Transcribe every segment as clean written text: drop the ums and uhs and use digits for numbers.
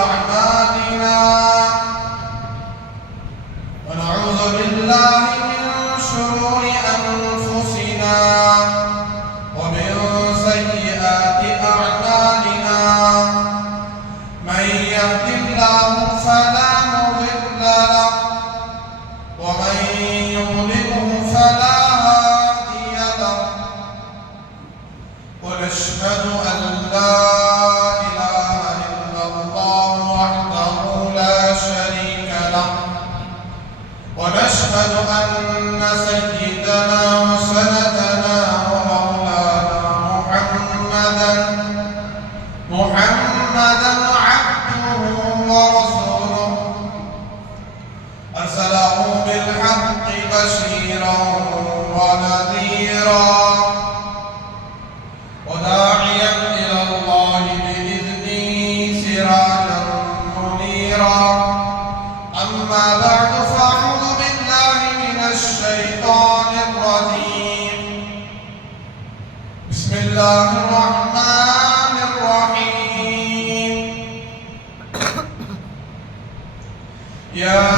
أعمالنا ونعوذ بالله من شرور أنفسنا ومن سيئات أعمالنا من يهد الله فلا مضل له ومن يضلله فلا هادي له ونشهد أن لا إله إلا الله وحده لا شريك له ونشهد أن سيدنا وسندنا ومولانا محمدا عبده ورسوله أرسله بالحق بشيرا ونذيرا وداعيا إلى الله بإذنه سراجا منيرا أما بعد فأعوذ بالله من الشيطان الرجيم بسم الله الرحمن الرحيم يا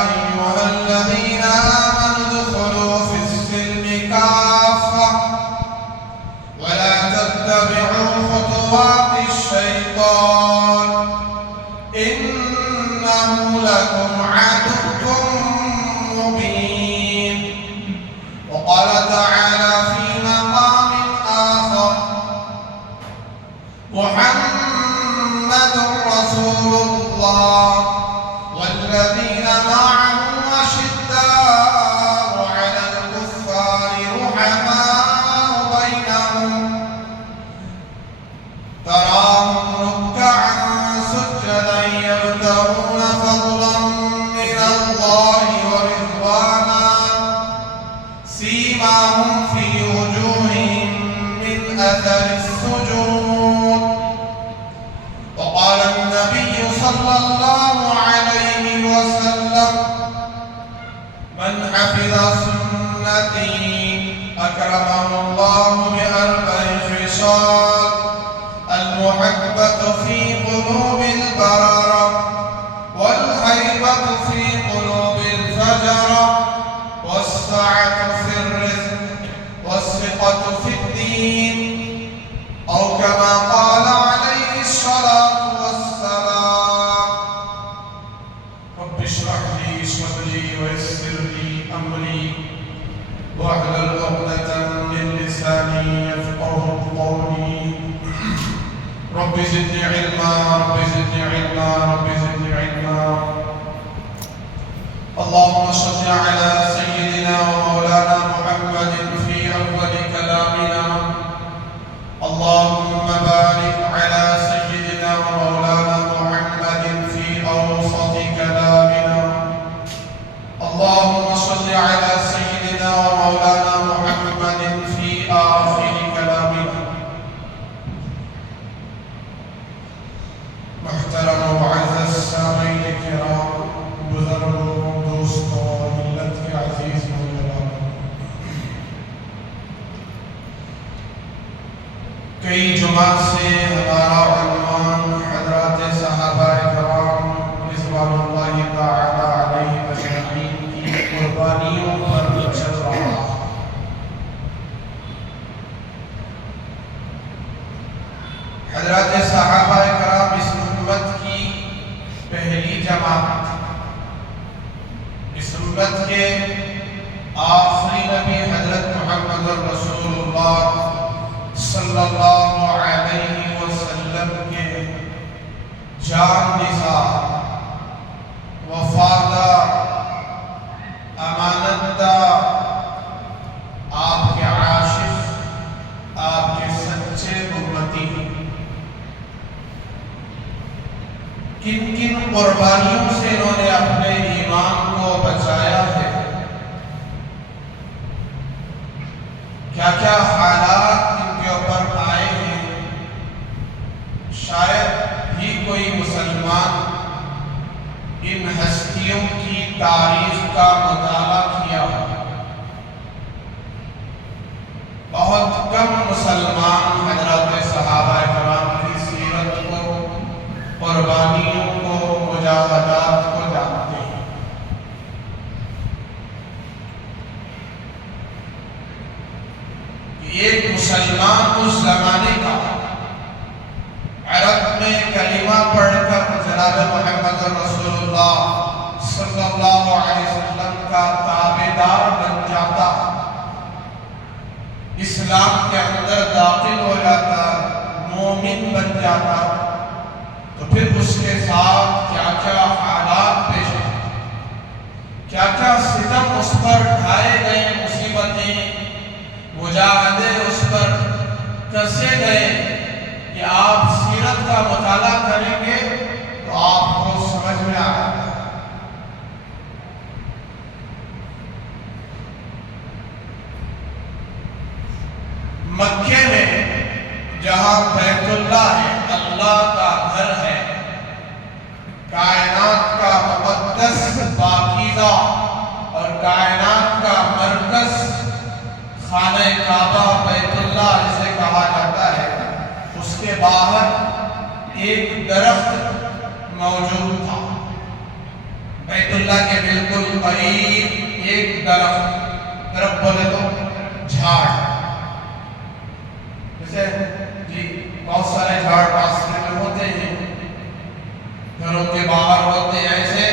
أيها الذين آمنوا ادخلوا في السلم كافة ولا تتبعوا خطوات الشيطان إنه لكم عدو مبين وقال تعالى في مقام آخر محمد رسول الله والذين معه أشداء على الكفار رحماء بينهم تراهم ركعا سجدا يبتغون فضلا من الله ورضوانا سيماهم في وجوههم من أثر السجود وقال النبي صلى الله عليه وسلم من حفظ سنتي أكرمه الله بأربع خصال المحبة في قلوب البررة والهيبة في قلوب الفجرة والسعة في الرزق والثقة في الدين أو كما قال عليه الصلاة والسلام رب اشرح لي صدري ويسر لي أمري واحلل عقدة من لساني يفقهوا قولي رب زدني علما رب زدني علما رب زدني علما اللهم صل على سيدنا ومولانا محمد في أول كلامنا اللهم بارك على سيدنا ومولانا محمد في أوسط كلامنا اللهم صل على سيدنا ومولانا محمد في آخر كلامنا محترم ومعزز سامعین کرام بزرگوں دوستوں ملت کے عزیز نوجوانوں کئی جمعہ سے ہمارا عنوان حضرات صحابہ کرام رضوان اللہ تعالی علیہ اجمعین کی قربانیوں پر چل رہا ہے حضرات صحابہ کرام اس امت کی پہلی جماعت اس امت کے آخری نبی حضرت محمد رسول اللہ صلی اللہ علیہ وسلم کے جان نثار وفادار امانت دار آپ کے عاشق آپ کے سچے امتی کن کن قربانیوں سے انہوں نے اپنے ایمان کو بچایا ہے کیا کیا حالات ان کے اوپر آئے ہیں شاید ہی کوئی مسلمان ان ہستیوں کی تاریخ کا مطالعہ کیا ہو بہت کم مسلمان حضرات صحابہ کرام کی سیرت کو قربانیوں مسلمان اس زمانے کا عرب میں کلمہ پڑھ کر جناب محمد رسول اللہ صلی اللہ علیہ وسلم کا تابعدار بن جاتا، اسلام کے اندر داخل ہو جاتا، مومن بن جاتا، تو پھر اس کے ساتھ کیا کیا حالات پیش آئے، کیا کیا ستم اس پر ڈھائے گئے، مصیبتیں مجاہدے اس پر کسے گئے، کہ آپ سیرت کا مطالعہ کریں گے تو آپ کو سمجھ میں آ رہا ہے۔ مکے میں جہاں بیت اللہ ہے، اللہ کا گھر ہے، کائنات کا مقدس پاکیزہ اور کائنات کا مرکز خانہ کعبہ بیت اللہ جسے کہا جاتا ہے، اس کے باہر ایک درخت موجود تھا، بیت اللہ کے بالکل قریب ایک درخت بولے تو جھاڑ، جیسے جی بہت سارے جھاڑ راستے میں ہوتے ہیں، گھروں کے باہر ہوتے ہیں، ایسے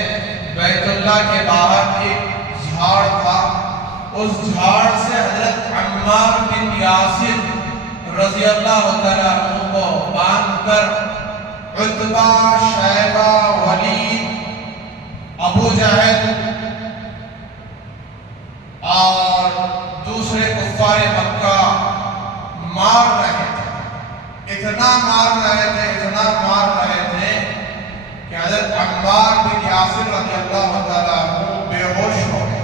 بیت اللہ کے باہر ایک جھاڑ تھا، اس جھاڑ سے حضرت عمار بن یاسر رضی اللہ تعالیٰ عنہ کو باندھ کر عتبہ، شیبہ، ولید، ابو جہل اور دوسرے کفار مکہ مار رہے تھے، اتنا مار رہے تھے کہ حضرت عمار بن یاسر رضی اللہ تعالیٰ عنہ بے ہوش ہو گئے۔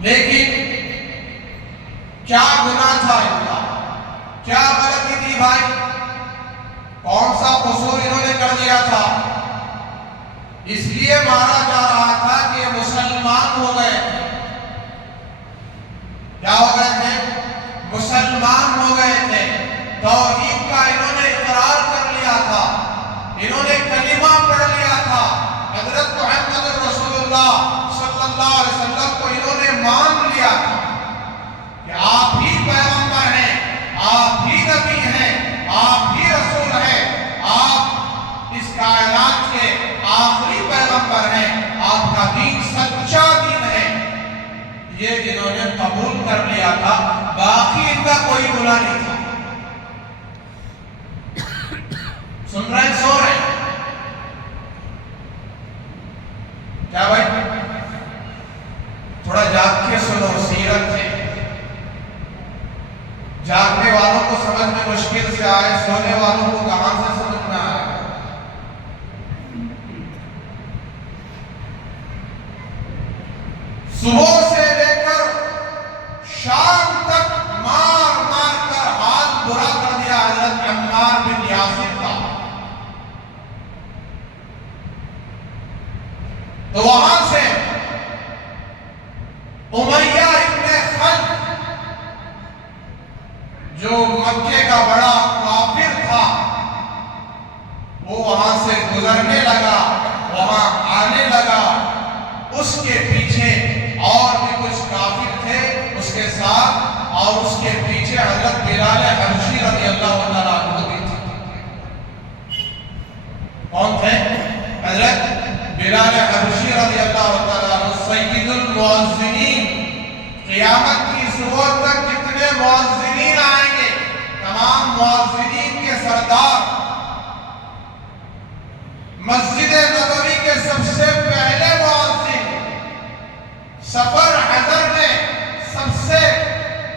لیکن کیا گناہ تھا ان کا، کیا غلطی تھی بھائی، کون سا قصور انہوں نے کر دیا تھا؟ اس لیے مارا جا رہا تھا کہ یہ مسلمان ہو گئے تھے۔ کیا ہو گئے تھے؟ مسلمان ہو گئے تھے، توحید کا انہوں نے اقرار کر لیا تھا، انہوں نے کلمہ پڑھ لیا تھا، حضرت محمد رسول اللہ صلی اللہ علیہ وسلم کو انہوں نے مان لیا تھا کہ آپ ہی پیغمبر ہیں، آپ ہی نبی ہیں، آپ ہی رسول ہیں، آپ اس کائنات کے آخری پیغمبر ہیں، آپ کا دین سچا دین ہے، یہ جنہوں نے قبول کر لیا تھا، باقی ان کا کوئی گناہ نہیں تھا۔ سن رہے ہیں، سو رہے ہیں کیا بھائی؟ تھوڑا جاگ کے سنو، سیرت ہے، جاگنے والوں کو سمجھ میں مشکل سے آئے، سونے والوں کو کہاں سے سمجھ میں آئے۔ صبح سے لے کر شام تک مار مار کر حال برا کر دیا حضرت عمار بن یاسر کا، تو وہاں سے امیہ ابن خلف جو مکے کا بڑا کافر تھا، وہ وہاں سے گزرنے لگا، وہاں آنے لگا، اس کے پیچھے اور بھی کچھ کافر تھے اس کے ساتھ، اور اس کے پیچھے حضرت بلال حبشی رضی اللہ تعالیٰ عنہ بھی تھے۔ کون تھے؟ حضرت بلال حبشی رضی اللہ تعالیٰ عنہ، سید المؤذنین، قیامت کی صبح تک جتنے مؤذنین آئیں گے، تمام مؤذنین کے سردار، مسجد نبوی کے سب سے پہلے مؤذن، سفر حضر میں سب سے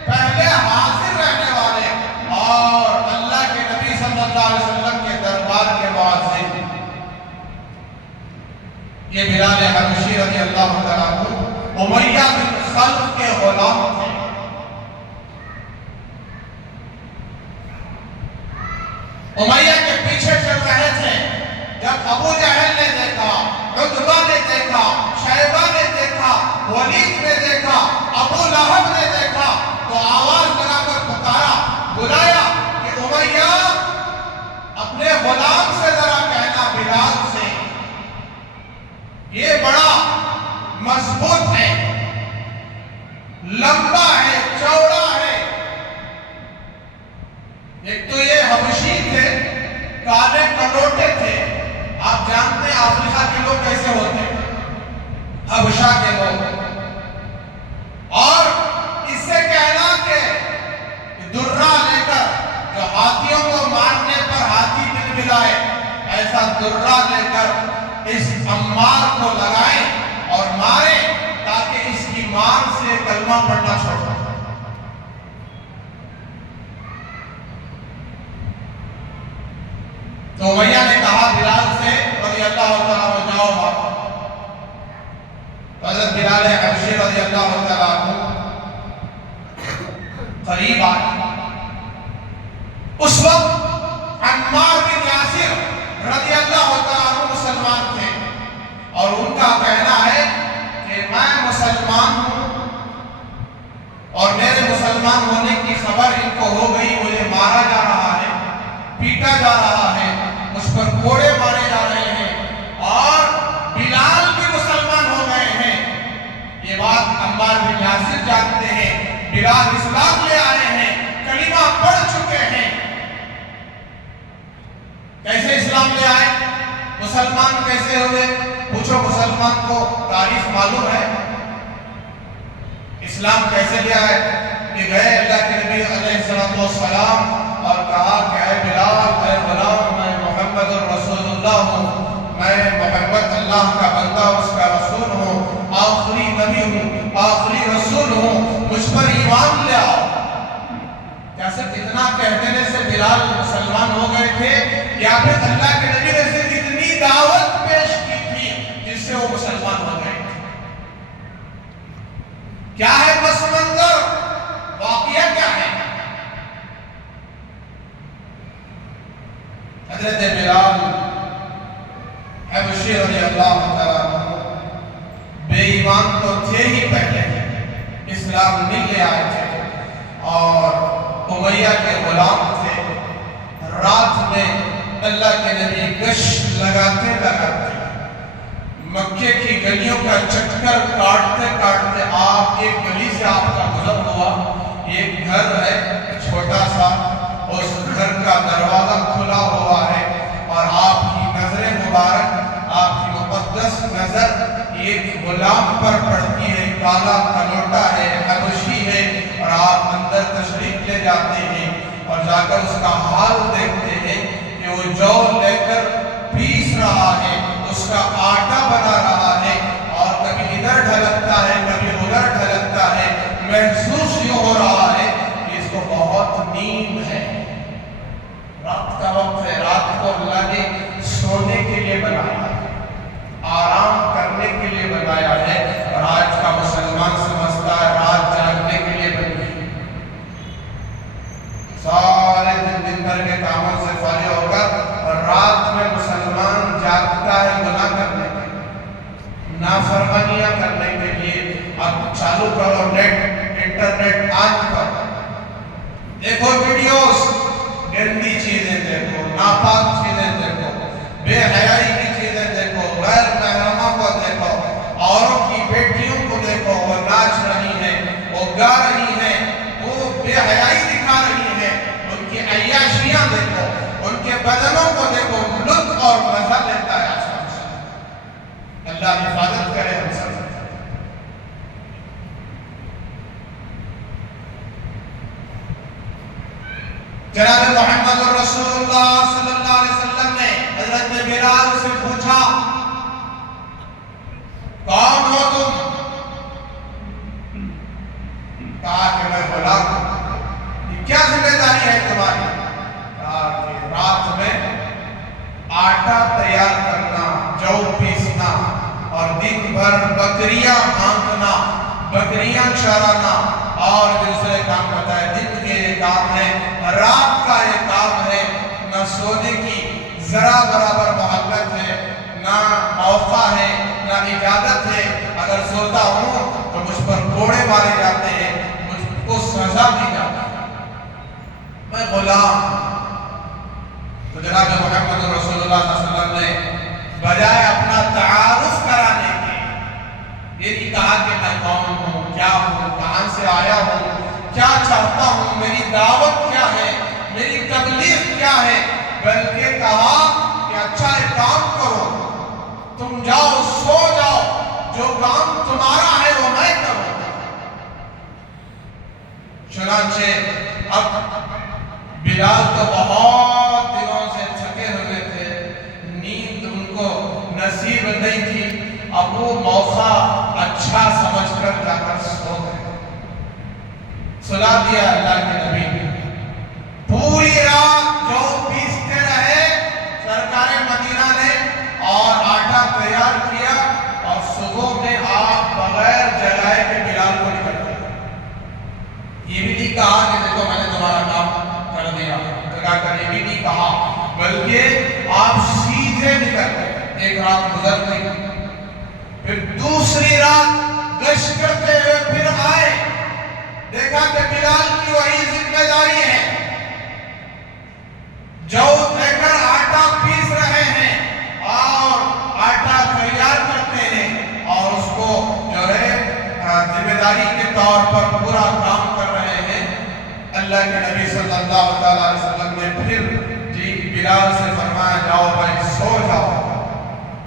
پہلے حاضر رہنے والے، اور اللہ کے نبی صلی اللہ علیہ وسلم کے دربار کے مؤذن، یہ بلال حبشی رضی اللہ تعالیٰ عنہ امیہ بن خلف کے غلام تھے۔ امیہ کے پیچھے چل رہے تھے، جب ابو جہل نے دیکھا، عتبہ نے دیکھا، شیبہ نے دیکھا، ولید نے دیکھا، ابو لہب نے دیکھا، تو آواز لگا کر پکارا، بلایا کہ امیہ اپنے غلام سے ذرا کہنا، بلال سے، یہ بڑا مضبوط ہے، لمبا ہے، چوڑا ہے۔ ایک تو یہ حبشی تھے، کالے کلوٹے تھے۔ آپ جانتے ہیں افریقہ کے لوگ کیسے ہوتے ہیں، حبشہ کے لوگ۔ اور اس سے کہنا کہ درہ لے کر، جو ہاتھیوں کو مارنے پر ہاتھی بلبلائے، ایسا درہ لے کر اس عمار کو لگائیں اور ماریں تاکہ اس کی مار سے کلمہ پڑھنا چھوڑا۔ تو امیہ نے کہا بلال سے رضی اللہ تعالیٰ عنہ، جاؤ آپ۔ حضرت بلال حبشی رضی اللہ تعالیٰ عنہ قریب آئے۔ اس وقت عمار بن یاسر رضی اللہ تعالیٰ عنہ مسلمان تھے، اور ان کا کہنا ہے کہ میں مسلمان ہوں اور میرے مسلمان ہونے کی خبر ان کو ہو گئی، مجھے مارا جا رہا ہے، پیٹا جا رہا ہے، مجھ پر کوڑے مارے جا رہے ہیں، اور بلال بھی مسلمان ہو گئے ہیں۔ یہ بات عمار بن یاسر جانتے ہیں۔ بلال اسلام لے آئے ہیں، کلمہ پڑھ چکے ہیں۔ کیسے اسلام لے آئے، مسلمان کیسے ہوئے؟ پوچھو مسلمان کو تاریخ معلوم ہے؟ اسلام کیسے لے آئے؟ کہ گئے اللہ کے نبی علیہ السلام اور کہا کہ اے بلال، اے غلام، میں محمد رسول اللہ ہوں، میں محمد اللہ کا بندہ، اس کا رسول ہوں، آخری نبی ہوں، آخری رسول ہوں، مجھ پر ایمان لے آؤ۔ کیا صرف اتنا کہہ دینے سے بلال مسلمان ہو گئے تھے، یا پھر اللہ کے نبی نے صرف اتنی دعوت پیش کی تھی جس سے وہ مسلمان ہو گئے؟ کیا ہے پس منظر، واقعہ کیا ہے؟ حضرت بلال حبشی رضی اللہ تعالیٰ عنہ بے ایمان تو تھے ہی پہلے، اسلام نہیں لے آئے تھے، اور امیہ کے غلام تھے۔ رات میں اللہ کے نبی گشت لگاتے لگاتے مکے کی گلیوں کا چکر کاٹتے کاٹتے آپ ایک گلی سے آپ کا گزر ہوا۔ ایک گھر ہے چھوٹا سا، اس گھر کا دروازہ کھلا ہوا ہے، اور آپ کی نظر مبارک، آپ کی مقدس نظر ایک غلام پر پڑتی ہے، کالا کلوٹا ہے، حبشی ہے، اور آپ اندر تشریف لے جاتے ہیں اور جا کر اس کا حال دیکھتے ہیں کہ وہ جو لے کر پیس رہا ہے، اس کا آٹا بنا رہا ہے، اور کبھی ادھر ڈھلکتا ہے، کبھی ادھر ڈھلکتا ہے۔ محسوس یوں ہو رہا ہے کہ اس کو بہت نیند ہے، رات کا وقت ہے، رات کو اللہ نے سونے کے لیے بنایا ہے، آرام کرنے کے لیے بنایا ہے، اور آج کا مسلمان سمجھتا ہے رات جاگنے کے لیے بنی ہے۔ سارے دن بھر کے کاموں سے فارغ ہو کر، اور رات میں مسلمان جاگتا ہے گناہ کرنے کے لیے، نافرمانیاں کرنے کے لیے۔ اب چالو کرو نیٹ، انٹرنیٹ آن کرو، دیکھو ویڈیوز، گندی چیزیں دیکھو، ناپاک چیزیں دیکھو، بے حیائی کی چیزیں دیکھو، غیر محرموں کو دیکھو، اوروں کی بیٹیوں کو دیکھو، وہ ناچ رہی ہیں، وہ گا رہی ہیں، وہ بے حیائی دکھا رہی ہیں، ان کی عیاشیاں دیکھو، ان کے بدنوں کو دیکھو، لطف اور مزہ لیتا ہے آسان سے۔ اللہ حفاظت کرے ہم سب۔ جناب محمد رسول اللہ صلی اللہ علیہ وسلم نے حضرت بلال سے پوچھا، کون ہو تم؟ کہا کہ میں غلام ہوں۔ یہ کیا ذمہ داری ہے تمہاری؟ کہا کہ رات میں آٹا تیار کرنا، جو پیسنا، اور دن بھر بکریاں ہانکنا، بکریاں چرانا، اور دوسرے کام بتائے۔ دن کے یہ کام ہے، رات کا یہ کام ہے۔ نہ سونے کی ذرا برابر مہلت ہے، نہ موقع ہے، نہ اجازت ہے۔ اگر سوتا ہوں تو مجھ پر کوڑے مارے جاتے ہیں، مجھ کو سزا دی جاتی ہے، میں غلام۔ تو جناب محمد رسول اللہ صلی اللہ علیہ وسلم نے بجائے اپنا تعارف کرانے کے، یہ نہیں کہا کہ میں کون ہوں، کیا ہوں، کہاں سے آیا ہوں، کیا چاہتا ہوں، میری دعوت کیا ہے، میری تبلیغ کیا ہے، بلکہ کہا کہ اچھا ایک کام کرو، تم جاؤ سو جاؤ، جو کام تمہارا ہے وہ میں کروں گا۔ چنانچہ اب بلال تو بہت دنوں سے تھکے ہوئے تھے، نیند ان کو نصیب نہیں تھی، اب وہ موقع اچھا سمجھ کر جا کر سو گئے۔ سلا دیا اللہ کے نبی نے، پوری رات جو پیستے رہے سرکار مدینہ نے، اور آٹا تیار کیا، اور صبح میں آپ بغیر جلائے کے بلال کو نکل گئے۔ یہ بھی نہیں کہا کہ دیکھو میں نے تمہارا کام کر دیا، یہ بھی نہیں کہا، بلکہ آپ سیدھے نکل گئے۔ ایک رات گزر گئی، پھر دوسری رات گشت کرتے ہوئے پھر آئے، دیکھا کہ بلال کی وہی ذمہ داری ہے، جو لے کر آٹا پیس رہے ہیں اور آٹا تیار کرتے ہیں، اور اس کو جو ہے ذمہ داری کے طور پر پورا کام کر رہے ہیں۔ اللہ کے نبی صلی اللہ علیہ وسلم نے پھر بلال سے فرمایا جاؤ بھائی سو جاؤ،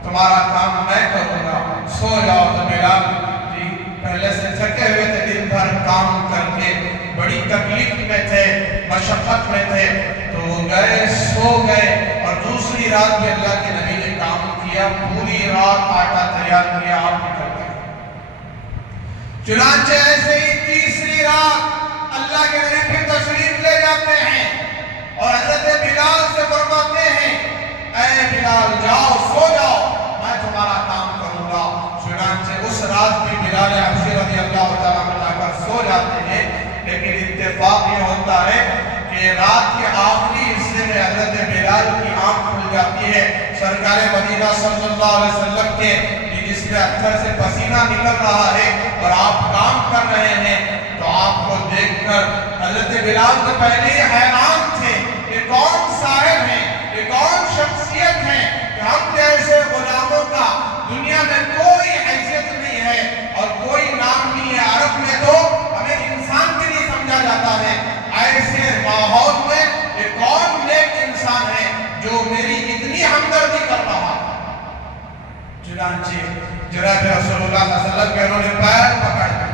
تمہارا کام میں کروں گا، سو جاؤ۔ تو بلال پہلے سے تھکے ہوئے تھے، دن بھر کام کر کے بڑی تکلیف میں تھے، مشقت میں تھے، تو وہ گئے سو گئے، اور دوسری رات بھی اللہ کے نبی نے کام کیا، پوری رات آٹا تیار کیا، آپ نکل گئے۔ چنانچہ ایسے ہی تیسری رات اللہ کے نبی پھر تشریف لے جاتے ہیں، اور حضرت بلال سے فرماتے ہیں اے بلال جاؤ سو جاؤ، میں تمہارا کام کروں گا۔ چنانچہ اس رات بھی بلال حبشی رضی اللہ تعالیٰ عنہ جا کر سو جاتے ہیں، لیکن اتفاق یہ ہوتا ہے کہ رات کے آخری حصے میں حضرت بلال کی آنکھ کھل جاتی ہے، سرکار مدینہ صلی اللہ علیہ وسلم کے جس کے اتھر سے پسینہ نکل رہا ہے اور آپ کام کر رہے ہیں، تو آپ کو دیکھ کر حضرت بلال تو پہلے ہی حیران تھے، یہ کون صاحب ہیں، یہ کون شخصیت ہیں کہ ہم جیسے غلاموں کا دنیا میں کوئی حیثیت نہیں ہے اور کوئی نام نہیں ہے، عرب میں تو ہمیں انسان بھی نہیں سمجھا جاتا ہے، ایسے ماحول میں یہ کون نیک انسان ہے جو میری اتنی ہمدردی کر رہا ہے۔ چنانچہ جناب رسول اللہ صلی اللہ علیہ وسلم کے انہوں نے پیر پکڑ دیا،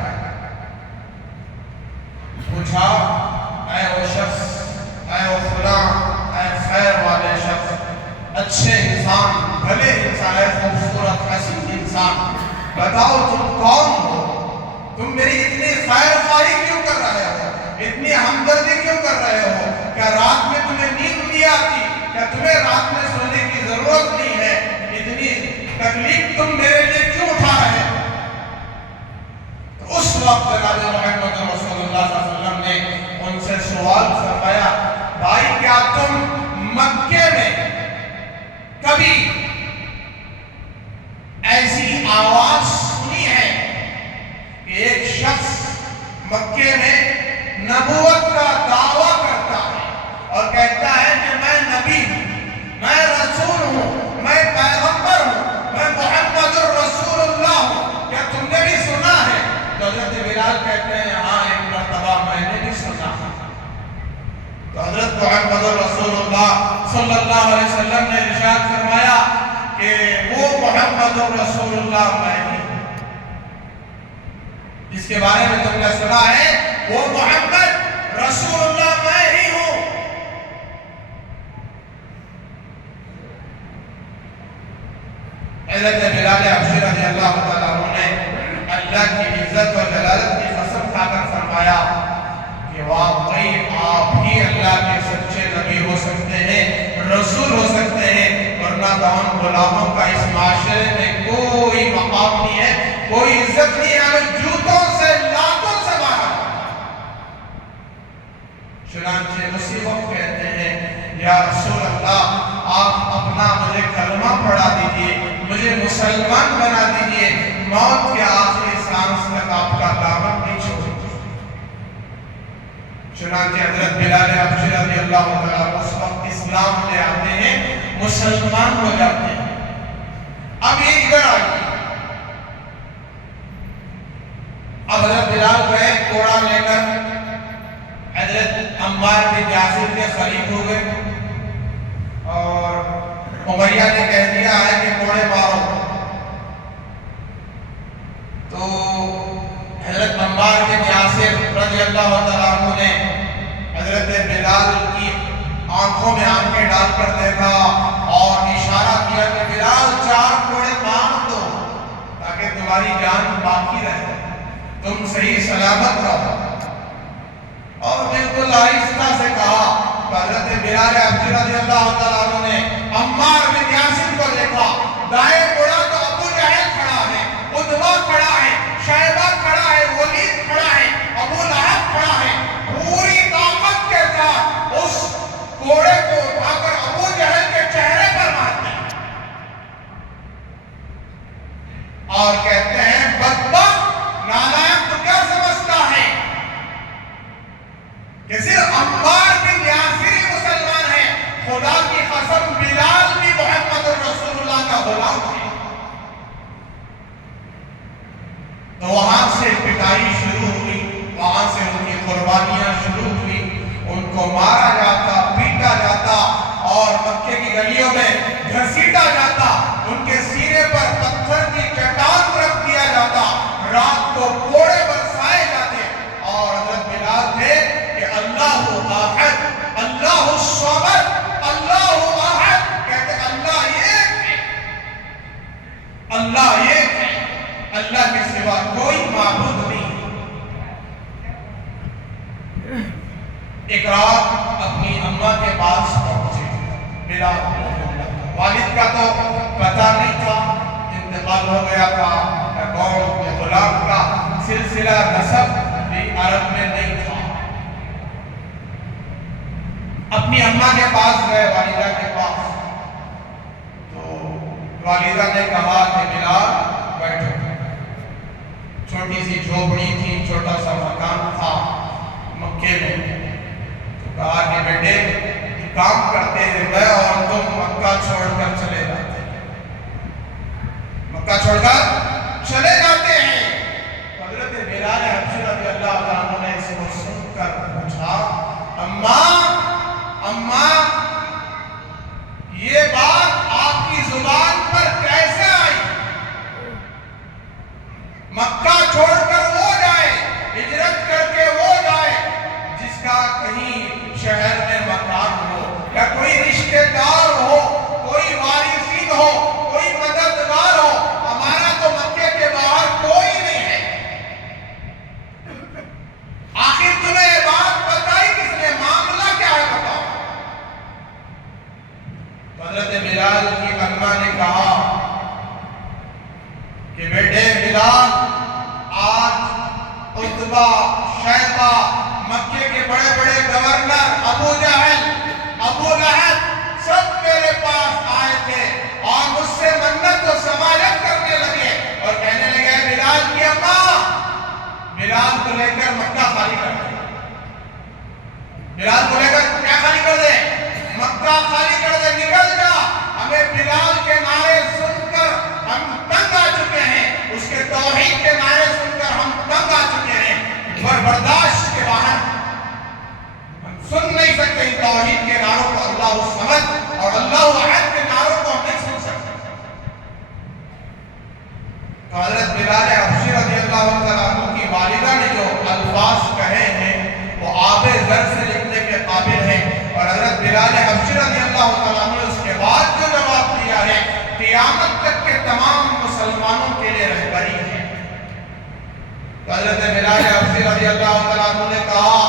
پوچھا اے وہ شخص، اے وہ فلاں، اے خیر والے شخص، اچھے انسان، بھلے انسان، اے خوبصورت حسین انسان، بتاؤ تم کون ہو؟ تم میری اتنی خیر خواہی کیوں کر رہے ہو؟ اتنی ہمدردی کیوں کر رہے ہو؟ کیا رات میں تمہیں نیند نہیں آتی؟ کیا تمہیں رات میں سونے کی ضرورت نہیں ہے؟ اتنی تکلیف تم میرے لیے کیوں اٹھا رہے ہو؟ تو اس وقت جناب محمد رسول اللہ صلی اللہ علیہ وسلم نے ان سے سوال فرمایا، بھائی کیا تم مکے میں کبھی ایسی آواز سنی ہے کہ ایک شخص مکے میں نبوت کا دعویٰ کرتا ہے اور کہتا ہے کہ میں نبی ہوں، میں رسول ہوں، میں پیغمبر ہوں، میں محمد الرسول اللہ ہوں، کیا تم نے بھی سنا ہے؟ تو حضرت بلال کہتے ہیں ہاں ایک مرتبہ میں نے بھی سنا ہے۔ تو حضرت محمد الرسول اللہ صلی اللہ علیہ وسلم نے ارشاد فرمایا کہ وہ محمد الرسول اللہ میں ہی جس کے بارے میں تم نے سنا ہے، وہ محمد رسول اللہ میں ہی ہوں۔ حضرت بلال حبشی رضی اللہ تعالیٰ عنہ نے اللہ کی عزت و جلالت کی قسم کھا کر فرمایا کہ واقعی آپ ہی اللہ کے سچے نبی ہو سکتے ہیں، رسول ہو سکتے ہیں، ورنہ تو ہم غلاموں کا اس معاشرے میں کوئی مقام نہیں ہے، کوئی عزت نہیں ہے، ہمیں جوتوں سے لاتوں سے باہر۔ چنانچہ اسی وقت کہتے ہیں یا رسول اللہ آپ اپنا مجھے کلمہ پڑھا دیجئے، مجھے مسلمان بنا دیجئے، موت کے آخری سانس تک آپ کا دامن نہیں چھوڑیں۔ چنانچہ حضرت بلال حبشی رضی اللہ عنہ اس وقت اسلام لے آتے ہیں، مسلمان ہو جاتے ہیں۔ اب یہ ادھر آئیے، اب حضرت بلال گئے، کوڑا عمار بن یاسر کے قریب ہو گئے اور عمریہ نے کہہ دیا ہے کہ کوڑے مارو. تو حضرت عمار بن یاسر رضی اللہ تعالیٰ عنہ نے حضرت بلال کی آنکھوں میں آنکھیں ڈال کر دیکھا اور اشارہ کیا کہ بلال 4 کوڑے مار دو تاکہ تمہاری جان باقی رہے، تم صحیح سلامت رہو. اور بالکل آہستہ سے کہا. حضرت بلال حبشی رضی اللہ تعالیٰ عنہ نے عمار بن یاسر کو دیکھا، دائیں کوڑا تو ابو جہل کھڑا ہے، عتبہ کھڑا ہے، شیبہ کھڑا ہے، ولید کھڑا ہے، ابو لہب کھڑا ہے. پوری طاقت کے ساتھ اس کوڑے کو اٹھا کر ابو جہل کے چہرے پر مارتے ہیں اور کہتے ہیں بدبخت نالائق تو کیا سمجھتا ہے کہ صرف عمار بن یاسر ہی مسلمان ہے؟ خدا کی قسم بلال بھی محمد رسول اللہ کا غلام ہے. تو وہاں سے پٹائی شروع ہوئی، وہاں سے ان کی قربانیاں شروع ہوئی. ان کو مارا جاتا، پیٹا جاتا اور مکے کی گلیوں میں گھسیٹا جاتا. ان کے سینے پر پتھر کی چٹان رکھ دیا جاتا، رات کو کوڑے برسائے جاتے. اور حضرت بلال تھے کہ اللہ احد، اللہ الصمد، اللہ احد کہتے اللہ ایک ہے، اللہ ایک ہے، اللہ کے سوا کوئی معبود نہیں. ایک رات اپنی اماں کے پاس پہنچے بلال. والد کا تو پتہ نہیں تھا، انتقال ہو گیا تھا. قوم کے غلام کا سلسلہ نسب بھی عرب میں نہیں تھا. اپنی اماں کے پاس گئے، والدہ کے پاس. تو والدہ نے کہا کہ بلال بیٹھو. چھوٹی سی جھوپڑی تھی، چھوٹا سا مکان تھا مکے میں. تو کہا کہ بیٹے کام کرتے میں اور تم مکہ چھوڑ کر چلے جاتے ہیں، مکہ چھوڑ کر چلے جاتے ہیں. حضرت بلال حبشی رضی اللہ عنہ نے اس کو سن کر پوچھا، اماں یہ بات آپ کی زبان پر کیسے آئی؟ مکہ چھوڑ کر وہ جائے، ہجرت کر کے وہ جائے جس کا کہیں شہر میں مکان ہو یا کوئی رشتہ دار ہو، کوئی وارثین ہو، کوئی مددگار ہو. ہمارا تو مکے کے باہر کوئی نہیں ہے. آخر تمہیں یہ بات بتائی کس نے؟ معاملہ کیا ہے بتاؤ. حضرت بلال کی اماں نے کہا کہ بیٹے بلال، آج عتبہ، شیبہ، مکے کے بڑے بڑے گورنر، ابو جہل، ابو لہب سب میرے پاس آئے تھے اور مجھ سے منت و سماجت کرنے لگے اور کہنے لگے بلال کی اماں، بلال کو لے کر مکہ خالی کر دے. بلال کو لے کر کیا خالی کر دے؟ مکہ خالی کر دے، نکل جا. ہمیں بلال کے نعرے سن کر ہم تنگ آ چکے ہیں، اس کے توحید کے نعرے سن کر ہم تنگ آ چکے ہیں. برداشت کے باہر ہم سن نہیں سکتے ان توحید کے نعروں کو، اللہ الصمد اور اللہ احد کے نعروں کو ہم نہیں سن سکتے. تو حضرت بلال حبشی رضی اللہ عنہ کی والدہ نے جو الفاظ کہے ہیں وہ آب زر سے لکھنے کے قابل ہیں. اور حضرت بلال حبشی رضی اللہ عنہ نے اس کے بعد جو جواب دیا ہے قیامت تک کے تمام مسلمانوں کے لیے رہبری ہے. تو حضرت بلال حبشی رضی اللہ عنہ نے کہا،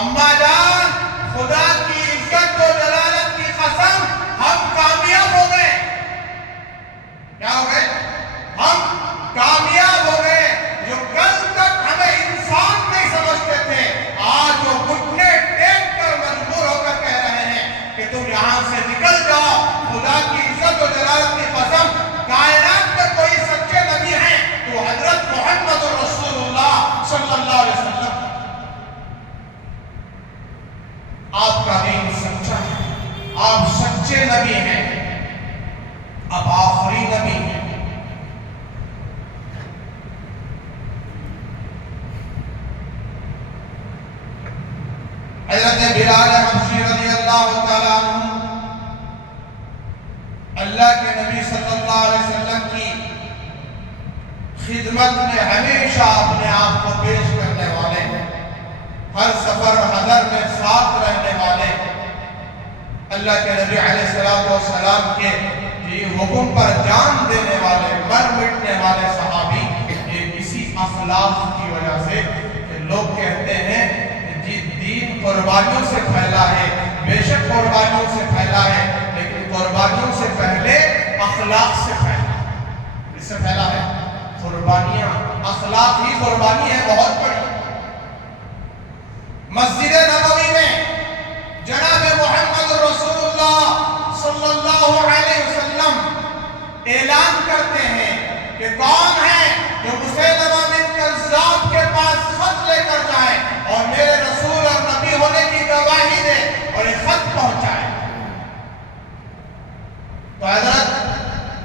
اماں جان خدا کی عزت و جلالت کی قسم ہم کامیاب ہو گئے. کیا ہو گئے؟ ہم کامیاب ہو گئے. جو کل تک ہمیں انسان نہیں سمجھتے تھے، آج وہ گھٹنے ٹیک کر مجبور ہو کر کہہ رہے ہیں کہ تم یہاں سے نکل جاؤ. خدا کی عزت و جلالت کی قسم کائنات میں کوئی سچے نبی ہیں تو حضرت محمد رسول اللہ صلی اللہ علیہ وسلم. اللہ کے نبی صلی اللہ علیہ وسلم کی خدمت میں ہمیشہ اپنے آپ کو پیش کرنے والے، ہر سفر حضر میں ساتھ رہنے والے، اللہ کے نبی علیہ السلام کے حکم پر جان دینے والے، مر مٹنے والے صحابی، یہ اسی اخلاق کی وجہ سے کہ لوگ کہتے ہیں کہ دین قربانیوں سے پھیلا ہے، بے شک قربانیوں سے پھیلا ہے، لیکن قربانیوں سے پہلے اخلاق سے پھیلا ہے۔ اس سے پھیلا ہے قربانیاں، اخلاق ہی قربانی ہے بہت بڑی۔ مسجد نبوی میں جناب محمد رسول اللہ صلی اللہ علیہ وسلم اعلان کرتے ہیں کہ کون ہے جو مسیلمہ بن کذاب کے پاس خط لے کر جائے اور میرے رسول اور نبی ہونے کی گواہی دے اور یہ خط پہنچائے۔ تو حضرت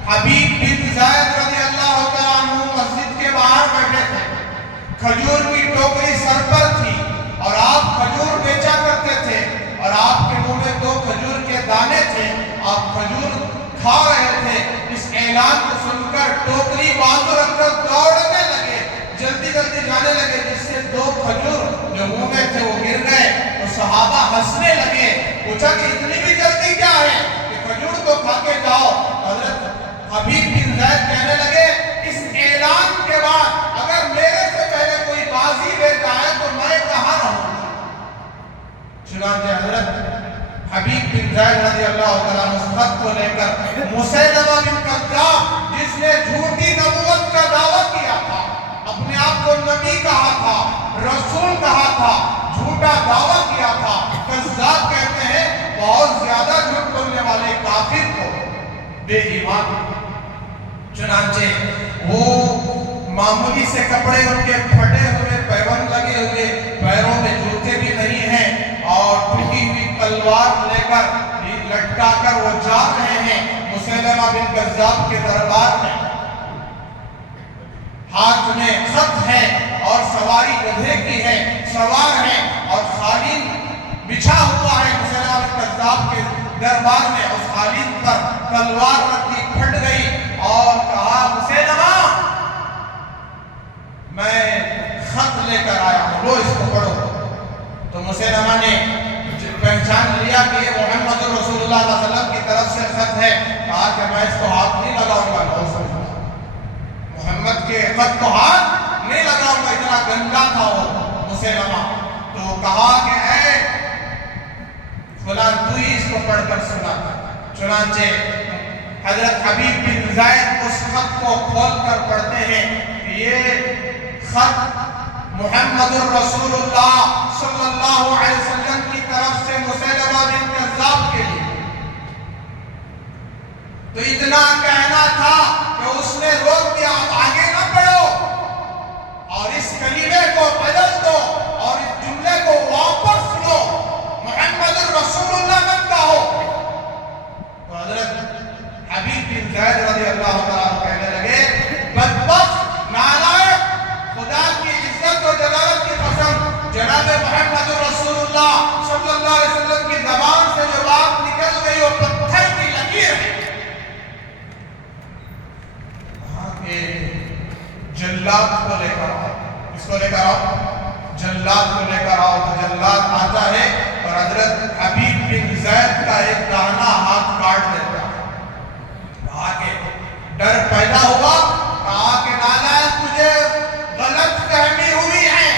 حبیب بن زید رضی اللہ تعالیٰ عنہ مسجد کے باہر بیٹھے تھے، کھجور کی ٹوکری سر پر تھی اور آپ کھجور بیچا کرتے تھے اور آپ کے منہ میں 2 کھجور کے دانے تھے، آپ کھجور کھا رہے تھے۔ اس اعلان کو سن کر ٹوکری بازو رکھ کر دوڑنے لگے، جلدی جلدی جانے لگے، جس سے 2 کھجور جو منہ میں تھے وہ گر گئے۔ تو صحابہ ہنسنے لگے، پوچھا کہ اتنی بھی جلدی کیا ہے کہ کھجور تو کھا کے جاؤ۔ حضرت حبیب بن زید کہنے لگے اس اعلان کے بعد اگر میرے سے پہلے کوئی بازی لے جائے تو میں کہاں رہوں گا۔ چنانچہ حضرت حبیب بن زید رضی اللہ تعالیٰ عنہ اس خط کو لے کر مسیلمہ بن کذاب، جس نے جھوٹی نبوت کا دعویٰ کیا تھا، اپنے آپ کو نبی کہا تھا، رسول کہا تھا، جھوٹا دعویٰ کیا تھا، کذاب کہتے ہیں بہت زیادہ جھوٹ بولنے والے کافر کو، بے ایمان۔ چنانچہ وہ معمولی سے کپڑے ان کے پھٹے ہوئے، پیوند لگے ہوئے، پیروں میں جوتے بھی نہیں ہیں اور ٹوٹی ہوئی تلوار لے کر لٹکا کر وہ جا رہے ہیں مسیلمہ بن کذاب کے دربار میں۔ ہاتھ میں خط ہے اور سواری گدھے کی ہے، سوار ہے اور قالین بچھا ہوا ہے مسیلمہ بن کذاب کے دربار میں۔ اس قالین پر تلوار رکھ دی، پھٹ گئی اور کہا مسیلمہ میں خط لے کر آیا ہوں، لو اس کو پڑھو۔ تو مسیلمہ نے پہچان لیا کہ یہ محمد رسول اللہ صلی اللہ علیہ وسلم کی طرف سے خط ہے، کہا کہ میں اس کو ہاتھ نہیں لگاؤں گا، محمد کے خط کو ہاتھ نہیں لگاؤں گا، اتنا گندا تھا وہ مسیلمہ۔ تو کہا کہ اے فلان تو ہی اس کو پڑھ کر سنا۔ چنانچہ حضرت حبیب بن زید اس خط کو کھول کر پڑھتے ہیں کہ یہ خط محمد الرسول اللہ صلی اللہ علیہ وسلم کی طرف سے مسیلمہ بن کذاب کے لیے۔ تو اتنا کہنا تھا کہ اس نے روک دیا، آپ آگے نہ پڑھو اور اس کلمے کو بدل دو اور اس جملے کو واپس لو، محمد الرسول اللہ مت کہو۔ تو حضرت حبیب بن زید رضی اللہ تعالیٰ کہنے لگے بدبخت، نالائق، خدا کی عزت و جلالت کی قسم، جناب محمد رسول اللہ صلی اللہ علیہ وسلم کی زبان سے جو بات نکل گئی وہ پتھر کی لکیر ہے۔ وہاں کے جلاد کو لے کر آؤ، اس کو لے کر آؤ، جلاد کو لے کر آؤ۔ تو جلاد آتا ہے اور حضرت حبیب بن زید کا ایک دانا ہاتھ کاٹ دیتا ہے۔ کہا کہ ڈر پیدا ہوا، کہا کہ نالائق تجھے غلط فہمی ہوئی ہے،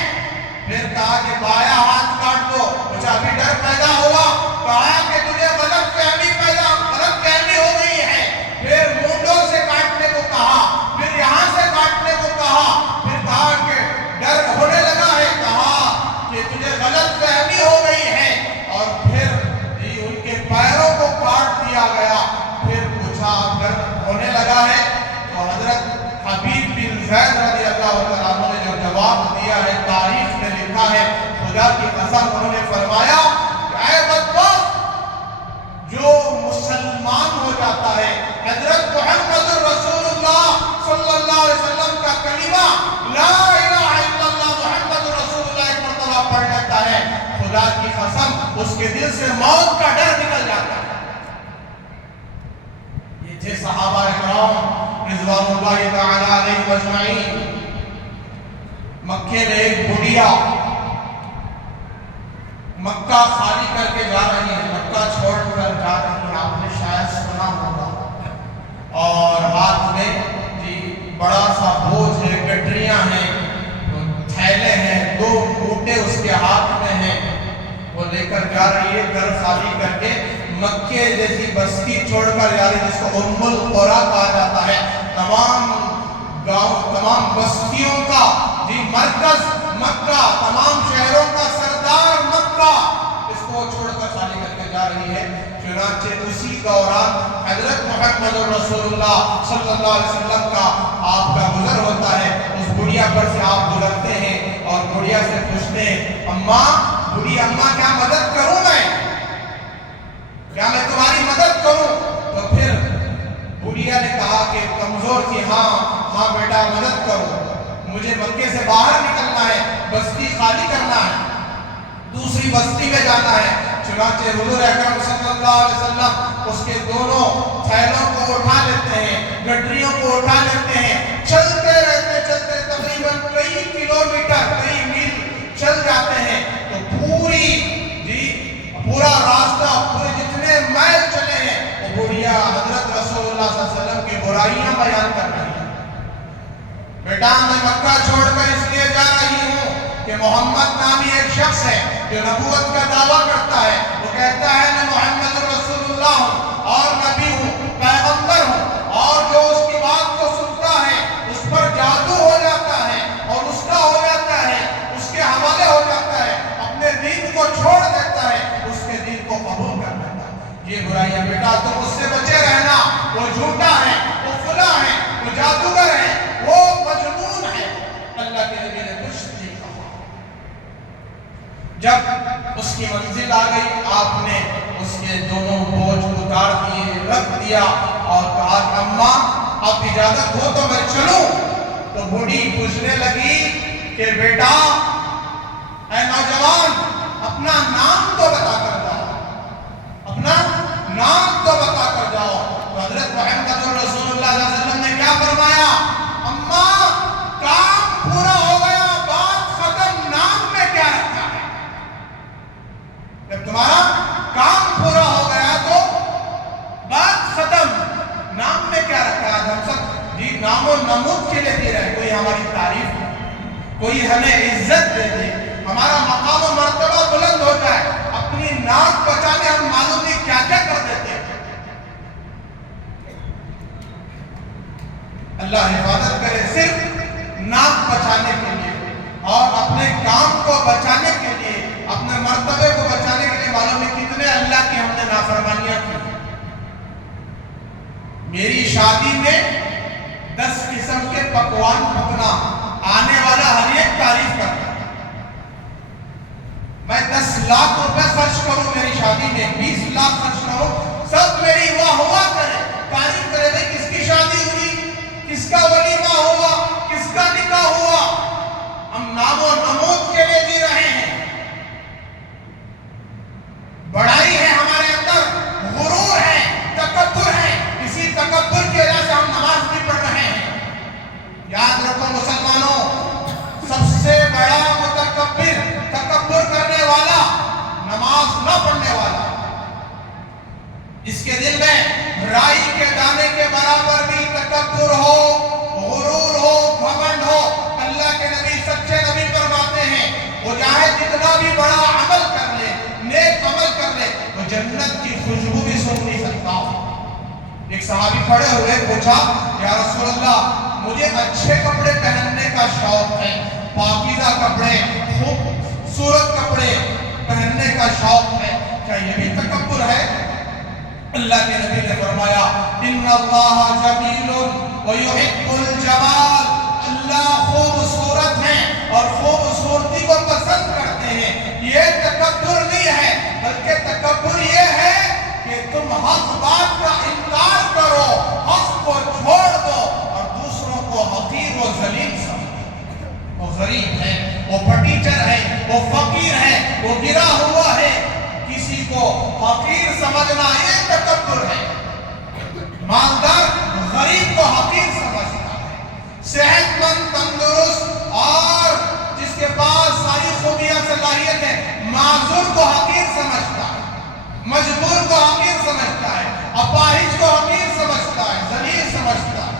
پھر کہا کہ بایاں ہاتھ کاٹ دو، مجھے ابھی ڈر پیدا ہوا، کہا کہ تجھے غلط فہمی ہو گئی ہے، پھر مونڈوں سے کاٹنے کو کہا، پھر یہاں سے کاٹنے کو کہا، پھر کہا کہ ڈر ہونے لگا ہے، کہا کہ تجھے غلط فہمی ہو گئی ہے، اور پھر ان کے پیروں کو کاٹ دیا گیا، پھر پوچھا ڈر ہونے لگا ہے۔ تو حضرت حبیب بن زید رضی اللہ عنہ نے جو جواب دیا ہے تاریخ میں لکھا ہے، خدا کی قسم انہوں نے فرمایا کہ اے بدبخت جو مسلمان ہو جاتا ہے، حضرت محمد رسول اللہ صلی اللہ علیہ وسلم کا کلمہ لا الہ الا اللہ محمد رسول اللہ ایک مرتبہ پڑھ لیتا ہے، خدا کی قسم اس کے دل سے موت کا ڈر نکل جاتا ہے۔ یہ یہ تھے صحابہ کرام رضوان اللہ تعالی علیہ اجمعین۔ مکے میں ایک بڑھیا مکہ خالی کر کے جا رہی ہے، مکہ چھوڑ کر جا رہی ہے، آپ نے شاید سنا ہوگا، اور ہاتھ میں بڑا سا بوجھ ہے، گٹریاں ہیں، تھیلے ہیں، 2 موٹے اس کے ہاتھ میں ہیں، وہ لے کر جا رہی ہے گھر خالی کر کے، مکے جیسی بستی چھوڑ کر جا رہی ہے جس کو ام القریٰ کہا جاتا ہے۔ تمام گاؤں، تمام بستیوں کا مرکز مکہ، تمام شہروں کا سردار مکہ، اس کو چھوڑ کر خالی کر کے جا رہی ہے۔ چنانچہ اسی دوران حضرت محمد رسول اللہ صلی اللہ علیہ وسلم کا آپ کا گزر ہوتا ہے، اس بڑھیا پر سے آپ گزرتے ہیں اور بڑھیا سے پوچھتے ہیں، اماں، بڑھی اماں کیا مدد کروں میں؟ کیا میں تمہاری مدد کروں؟ تو پھر بڑھیا نے کہا کہ کمزور تھی، ہاں بیٹا مدد کرو، مجھے مکے سے باہر نکلنا ہے، بستی خالی کرنا ہے، دوسری بستی میں جانا ہے۔ چنانچہ حضور اکرم صلی اللہ علیہ وسلم اس کے دونوں تھیلوں کو اٹھا لیتے ہیں، گٹریوں کو اٹھا لیتے ہیں، چلتے رہتے تقریباً کئی کلومیٹر، کئی میل چل جاتے ہیں، تو پورا راستہ، پورے جتنے میل چلے ہیں، وہ بڑھیا حضرت رسول اللہ صلی اللہ علیہ وسلم کی برائیاں بیان کر رہی ہیں۔ بیٹا میں مکہ چھوڑ کر اس لیے جا رہی ہوں کہ محمد نامی ایک شخص ہے جو نبوت کا دعویٰ کرتا ہے، وہ کہتا ہے میں محمد رسول اللہ ہوں اور نبی ہوں، پیغمبر ہوں، اور جو اس کی بات کو سنتا ہے اس پر جادو ہو جاتا ہے اور اس کا ہو جاتا ہے، اس کے حوالے ہو جاتا ہے، اپنے دین کو چھوڑ دیتا ہے، اس کے دین کو قبول کر لیتا ہے۔ یہ برائیاں بیٹا تم اس سے بچے رہنا، وہ جھوٹا ہے، وہ فلاں ہے، وہ جادوگر ہے، وہ مجنون ہے۔ اللہ کے نبی نے کچھ نہیں کہا۔ جب اس کی منزل آ گئی، آپ نے اس کے دونوں بوجھ اتار دیے، رکھ دیا اور کہا کہ اماں آپ اجازت ہو تو میں چلوں؟ تو بوڑھی پوچھنے لگی کہ بیٹا اے نوجوان، اپنا نام تو بتا کر جاؤ، اپنا نام تو بتا کر جاؤ۔ تو حضرت محمد رسول اللہ صلی اللہ علیہ وسلم نے کیا فرمایا؟ اماں کام پورا ہو گیا، بات ختم، نام میں کیا رکھا ہے؟ جب تمہارا کام پورا ہو گیا تو بات ختم، نام میں کیا رکھا ہے؟ ہم سب نام و نمود کے لیے دے رہے ہیں، کوئی ہماری تعریف کرے، کوئی ہمیں عزت دے دے، ہمارا مقام و مرتبہ بلند ہو جائے، اپنی ناک بچانے ہم معلوم نہیں کیا کیا کر دیتے ہیں۔ اللہ حفاظت کرے، صرف ناک بچانے کے لیے اور اپنے کام کو بچانے کے لیے، اپنے مرتبے کو بچانے کے لیے معلوم ہے کتنے اللہ کی ہم نے نافرمانیاں کی۔ میری شادی میں 10 قسم کے پکوان پکنا، آنے والا ہر ایک تعریف کرتا، میں 10 لاکھ روپے خرچ کروں میری شادی میں، 20 لاکھ خرچ کروں، سب میری واہ ہوا کرے، تعریف کرے، بھئی کس کی شادی ہوئی، کس کا ولیمہ ہوا، کس کا نکاح ہوا۔ ہم نام و نمود کے لیے جی رہے ہیں، بڑائی ہے ہمارے اندر، غرور ہے، تکبر ہے، اسی تکبر کی وجہ سے ہم نماز نہیں پڑھ رہے ہیں۔ یاد رکھو مسلمانوں، سب سے بڑا متکبر، تکبر کرنے والا، نماز نہ پڑھنے والا، جس کے دل میں رائی کے دانے کے برابر بھی تکبر ہو، غرور ہو، گھمنڈ ہو۔ اللہ کے نبی، سچے نبی فرماتے ہیں وہ چاہے جتنا بھی بڑا عمل کر لے، نیک عمل کر لے، وہ جنت کی خوشبو بھی سونگھ نہیں سکتا۔ ایک صحابی کھڑے ہوئے، پوچھا یا رسول اللہ مجھے اچھے کپڑے پہننے کا شوق ہے، پاکیزہ کپڑے، خوبصورت کپڑے پہننے کا شوق ہے، کیا یہ بھی تکبر ہے؟ اللہ کے نبی نے فرمایا ان اللہ جمیل ویحب الجمال، اللہ خوبصورت ہے اور خوبصورتی کو پسند کرتے ہیں۔ یہ تکبر نہیں ہے، بلکہ تکبر یہ ہے کہ تم حق بات کا انکار کرو، حق کو چھوڑ دو اور دوسروں کو حقیر و ذلیل سمجھو۔ وہ غریب ہے، وہ پٹیچر ہے، وہ فقیر ہے، وہ گرا ہوا ہے، کسی کو حقیر سمجھنا یہ تکبر ہے۔ مالدار معذور کو حقیر سمجھتا ہے، اپاہج کو حقیر سمجھتا ہے، ذلیل سمجھتا ہے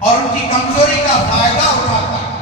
اور ان کی کمزوری کا فائدہ اٹھاتا ہے۔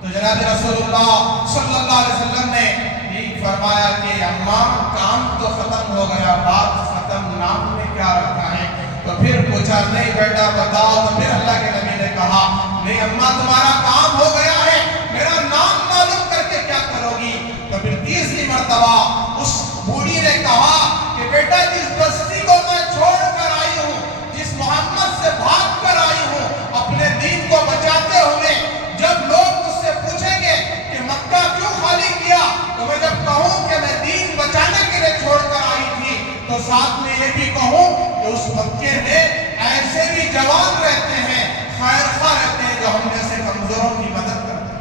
تو جناب رسول اللہ صلی اللہ علیہ وسلم نے یہ فرمایا کہ اماں کام تو ختم ہو گیا، بات ختم، نام میں کیا رکھا ہے؟ تو پھر پوچھا نہیں بیٹا بتاؤ۔ تو پھر اللہ کے نبی نے کہا نہیں اماں تمہارا کام ہو گیا ہے، میرا نام معلوم کر کے کیا کرو گی؟ تو پھر تیسری مرتبہ اس بوڑھی نے کہا کہ بیٹا جس بستی کو میں چھوڑ کر آئی ہوں، جس محمد سے بھاگ کر آئی ہوں اپنے دین کو بچاتے ہوئے، جب لوگ مجھ سے پوچھیں گے کہ مکہ کیوں خالی کیا، تو میں جب کہوں کہ میں دین بچانے کے لیے چھوڑ کر آئی تھی، تو ساتھ میں یہ بھی کہوں کہ اس مکے میں ایسے بھی جوان رہتے ہیں، خیر خواہ رہتے ہیں، جو ہم جیسے کمزوروں کی مدد کرتے ہیں۔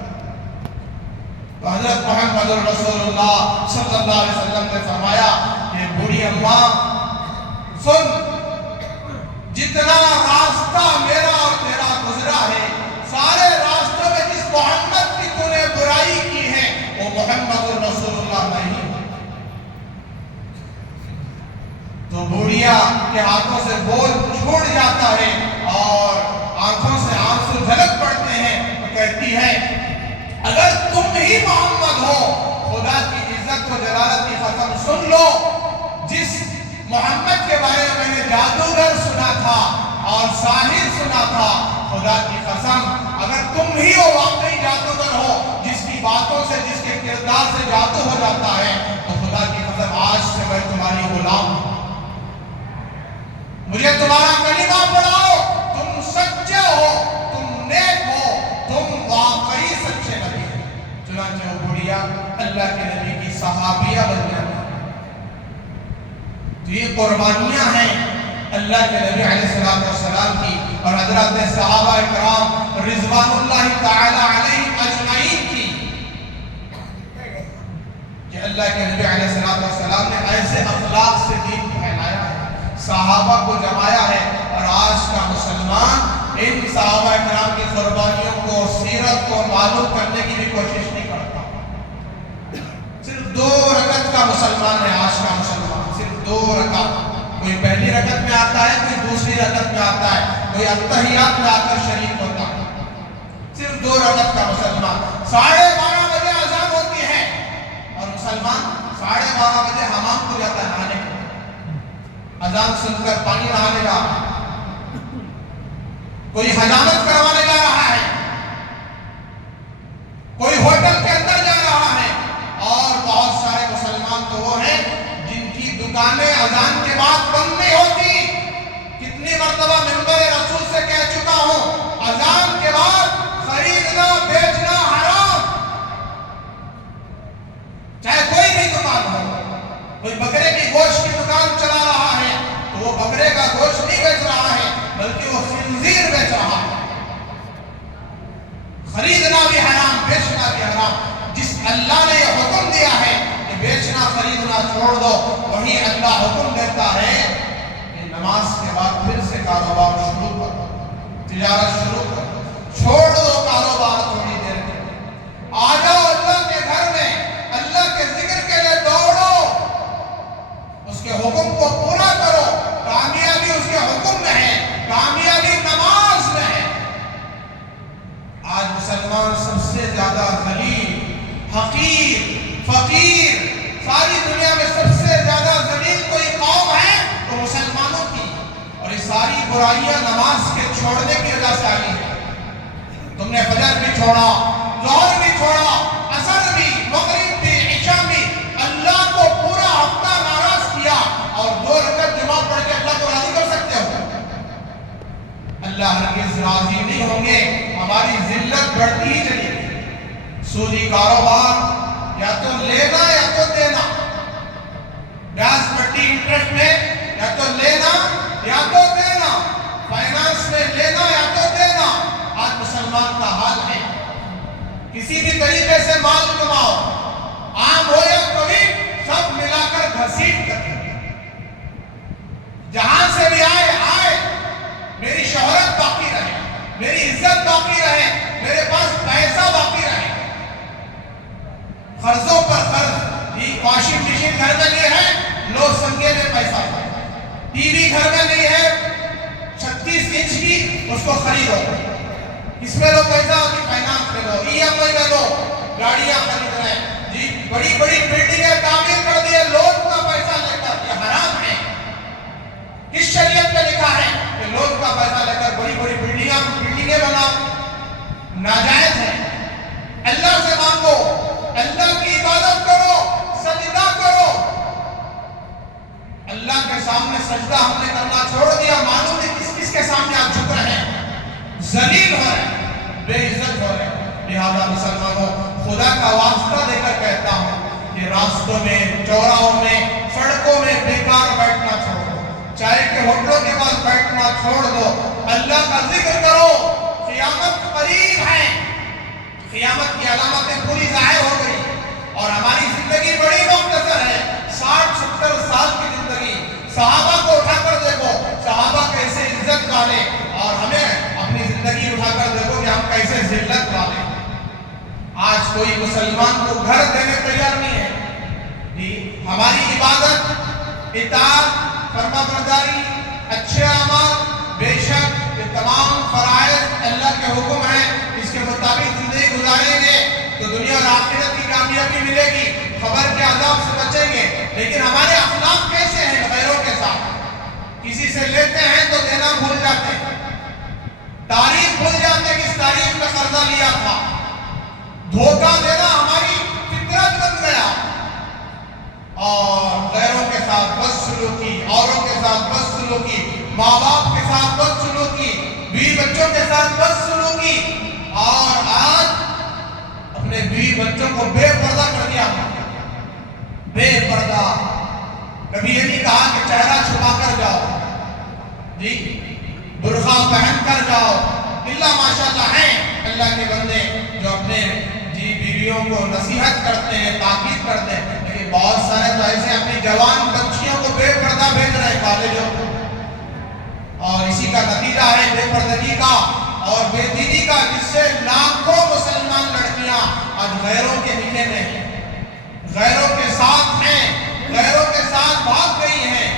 تو حضرت محمد رسول اللہ صلی اللہ علیہ وسلم نے فرمایا کہ بوڑھی اماں سن، جتنا راستہ میرا اور تیرا گزرا ہے، سارے راستوں میں جس محمد کی تو نے برائی کی ہے وہ محمد رسول اللہ نہیں۔ تو بوڑھیا کے ہاتھوں سے بول چھوڑ جاتا ہے اور آنکھوں سے آنسو جھلک پڑتے ہیں، تو کہتی ہے اگر تم ہی محمد ہو، خدا کی عزت و جلالت کی قسم سن لو، جس محمد کے بارے میں میں نے جادوگر سنا تھا اور ساحر سنا تھا، خدا کی قسم اگر تم ہی ہو واقعی جادوگر ہو، جس کی باتوں سے جس کے کردار سے جادو ہو جاتا ہے، تو خدا کی قسم آج سے میں تمہاری غلام ہوں، مجھے تمہارا کلمہ پڑھاؤ، تم سچے ہو، تم نیک ہو، تم واقعی سچے نبی ہو۔ چنانچہ وہ بڑھیا اللہ کے نبی کی صحابیہ بن جاتی ہے۔ تو یہ قربانیاں ہیں اللہ کے نبی علیہ السلام کی اور حضرات صحابہ کرام رضوان اللہ تعالی علیہم اجمعین کی، کہ اللہ کے نبی علیہ السلام نے ایسے اخلاق سے دین پھیلایا ہے، صحابہ کو جمایا ہے، اور آج کا مسلمان ان صحابہ کرام کی قربانیوں کو، سیرت کو معلوم کرنے کی بھی کوشش نہیں کرتا۔ صرف 2 رکعت کا مسلمان ہے آج کا مسلمان، صرف 2 رکعت، کوئی پہلی رکعت میں آتا ہے، کوئی دوسری رکعت میں آتا ہے، کوئی التحیات میں آ کر شریک ہوتا ہے، صرف 2 رکعت کا مسلمان۔ 12:30 بجے اذان ہوتی ہے اور مسلمان 12:30 بجے حمام کو جاتا ہے نہانے کے، اذان سن کر پانی نہانے جا رہا ہے، کوئی حجامت کروانے جا رہا ہے، کوئی ہوٹل کے اندر جا رہا ہے، اور بہت سارے مسلمان تو وہ ہیں جن کی دکانیں اذان کے بعد بند نہیں ہوتی۔ کتنی مرتبہ منبر رسول سے کہہ چکا ہوں، اذان کے بعد خریدنا بیچنا حرام، چاہے کوئی بھی دکان ہو۔ کوئی بکرے کی گوشت کی دکان چلا رہا ہے تو وہ بکرے کا گوشت نہیں بیچ رہا ہے بلکہ وہ خنزیر بیچ رہا ہے۔ خریدنا بھی حرام، بیچنا بھی حرام۔ جس اللہ نے یہ حکم دیا ہے کہ بیچنا خریدنا چھوڑ دو، وہی اللہ حکم دیتا ہے کہ نماز کے بعد پھر سے کاروبار شروع کرو، تجارت شروع کرو، چھوڑ دو کاروبار تھوڑی دیر کے لیے، آ جاؤ اللہ کے گھر میں، اللہ کے ذکر کے لیے دوڑو، اس کے حکم کو پورا کرو۔ کامیابی اس کے حکم میں ہے، کامیابی نماز میں ہے۔ آج مسلمان سب سے زیادہ ذلیل، حقیر، فقیر، ساری دنیا میں سب سے زیادہ ذلیل کوئی قوم ہے تو مسلمانوں کی، اور یہ ساری برائیاں نماز کے چھوڑنے کی وجہ سے آئی ہیں۔ تم نے فجر بھی چھوڑا، ظہر بھی چھوڑا، عصر بھی، مغرب بھی، عشاء بھی، اللہ کو پورا ہفتہ ناراض کیا، اور 2 رکعت جمعہ پڑھ کے اللہ کو راضی کر سکتے ہو؟ اللہ ہرگز راضی نہیں ہوں گے، ہماری ذلت بڑھتی ہی چلی گئی۔ سودی کاروبار، یا تو لینا یا تو دینا، بیاج پٹی انٹرسٹ میں یا تو لینا یا تو دینا، فائنانس میں لینا یا تو دینا، آج مسلمان کا حال ہے۔ کسی بھی طریقے سے مال کماؤ، عام ہو یا کبھی، سب ملا کر گھسیٹ کر، جہاں سے بھی آئے میری شہرت باقی رہے، میری عزت باقی رہے، میرے پاس پیسہ باقی رہے، قرضوں پر قرض، واشنگ مشین گھر میں نہیں ہے، لو سنگے میں پیسہ دو۔ ٹی وی گھر میں نہیں ہے 36 انچ کی، اس کو خریدو، اس میں لو پیسہ، فائنانس میں لو، ای ایم آئی میں لو، گاڑیاں خرید رہے ہیں جی، بڑی بڑی بلڈنگیں تعمیر کر دیے لوگ کا پیسہ لے کر۔ یہ حرام ہے۔ کس شریعت میں لکھا ہے کہ لوگ کا پیسہ لے کر بڑی بڑی بلڈنگیں بناؤ؟ ناجائز ہے۔ اللہ سے مانگو، اللہ کی عبادت کرو، سجدہ کرو۔ اللہ کے سامنے سجدہ ہم نے کرنا چھوڑ دیا، معلوم نہیں کس کس کے سامنے آپ جھک رہے ہیں، ذلیل ہو رہے ہیں، بے عزت ہو رہے ہیں۔ لہذا مسلمانوں، خدا کا واسطہ دے کر کہتا ہوں کہ راستوں میں، چوراہوں میں، سڑکوں میں بیکار بیٹھنا چھوڑ دو، چائے کے ہوٹلوں کے پاس بیٹھنا چھوڑ دو، اللہ کا ذکر کرو۔ قیامت قریب ہے، قیامت کی علامتیں پوری ظاہر ہو گئی، اور ہماری زندگی بڑی مختصر ہے، 60-70 سال کی زندگی۔ صحابہ کو اٹھا کر دیکھو، صحابہ کیسے عزت والے، اور ہمیں اپنی زندگی اٹھا کر دیکھو کہ ہم کیسے ذلت والے۔ آج کوئی مسلمان کو گھر دینے تیار نہیں ہے جی۔ ہماری عبادت، اطاعت، فرما برداری، اچھے اعمال، بے شک یہ تمام فرائض اللہ کے حکم ہیں، اس کے مطابق زندگی گزاریں گے تو دنیا اور آخرت کی کامیابی ملے گی، قبر کے عذاب سے بچیں گے۔ لیکن ہمارے اخلاق کیسے ہیں غیروں کے ساتھ؟ کسی سے لیتے ہیں تو دینا بھول جاتے ہیں، تاریخ بھول جاتے ہیں کہ اس تاریخ کا قرضہ لیا تھا۔ دھوکہ دینا ہماری فطرت بن گیا، اور غیروں کے ساتھ بدسلوکی، اوروں کے ساتھ بدسلوکی، ماں باپ کے ساتھ بدسلوکی، بیوی بچوں کے ساتھ بدسلوکی، اور آج اپنے بیوی بچوں کو بے پردہ کر دیا۔ بے پردہ، کبھی یہ نہیں کہا کہ چہرہ چھپا کر جاؤ جی، برقع پہن کر جاؤ۔ اللہ ماشاءاللہ ہیں اللہ کے بندے جو اپنے جی بیویوں کو نصیحت کرتے ہیں، تاکید کرتے ہیں، لیکن بہت سارے تو ایسے اپنی جوان بچیوں کو بے پردہ بھیج رہے ہیں کالجوں کو، اور اسی کا نتیجہ ہے بے پردگی کا اور بے دینی کا، جس سے لاکھوں مسلمان لڑکیاں آج غیروں کے نکے میں ہیں، غیروں کے ساتھ ہیں، غیروں کے ساتھ بھاگ گئی ہیں۔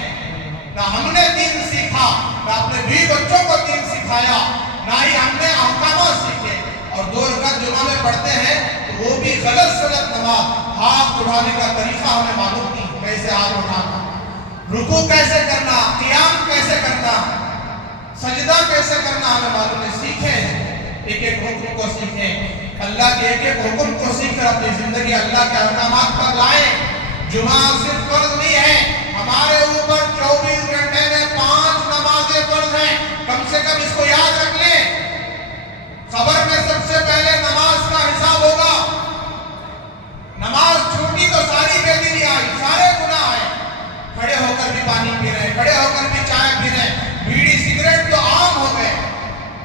نہ ہم نے دین سیکھا، نہ اپنے بیوی بچوں کو دین سکھایا، نہ ہی ہم نے احکامات سیکھے، اور 2 رکعت جمعہ میں پڑھتے ہیں تو وہ بھی غلط نماز، ہاتھ اٹھانے کا طریقہ ہمیں معلوم نہیں، کیسے ہاتھ اٹھانا، رکوع کیسے کرنا، قیام کیسے کرنا، سجدہ کیسے کرنا ہمیں معلوم نہیں۔ سیکھیں، ایک ایک حکم کو سیکھیں، اللہ کے ایک ایک حکم کو سیکھ کر اپنی زندگی اللہ کے احکامات پر لائیں۔ جمعہ صرف فرض نہیں ہے، ہمارے اوپر 24 گھنٹے میں 5 نمازیں فرض ہیں، کم سے کم اس کو یاد رکھ لیں۔ قبر میں سب سے پہلے نماز کا حساب ہوگا، نماز چھوٹی تو ساری بے دینی آئی، سارے گناہ آئے، کھڑے ہو کر بھی پانی پی رہے ہیں، کھڑے ہو کر بھی چائے پی رہے ہیں، بیڑی سگریٹ تو عام ہو گئے،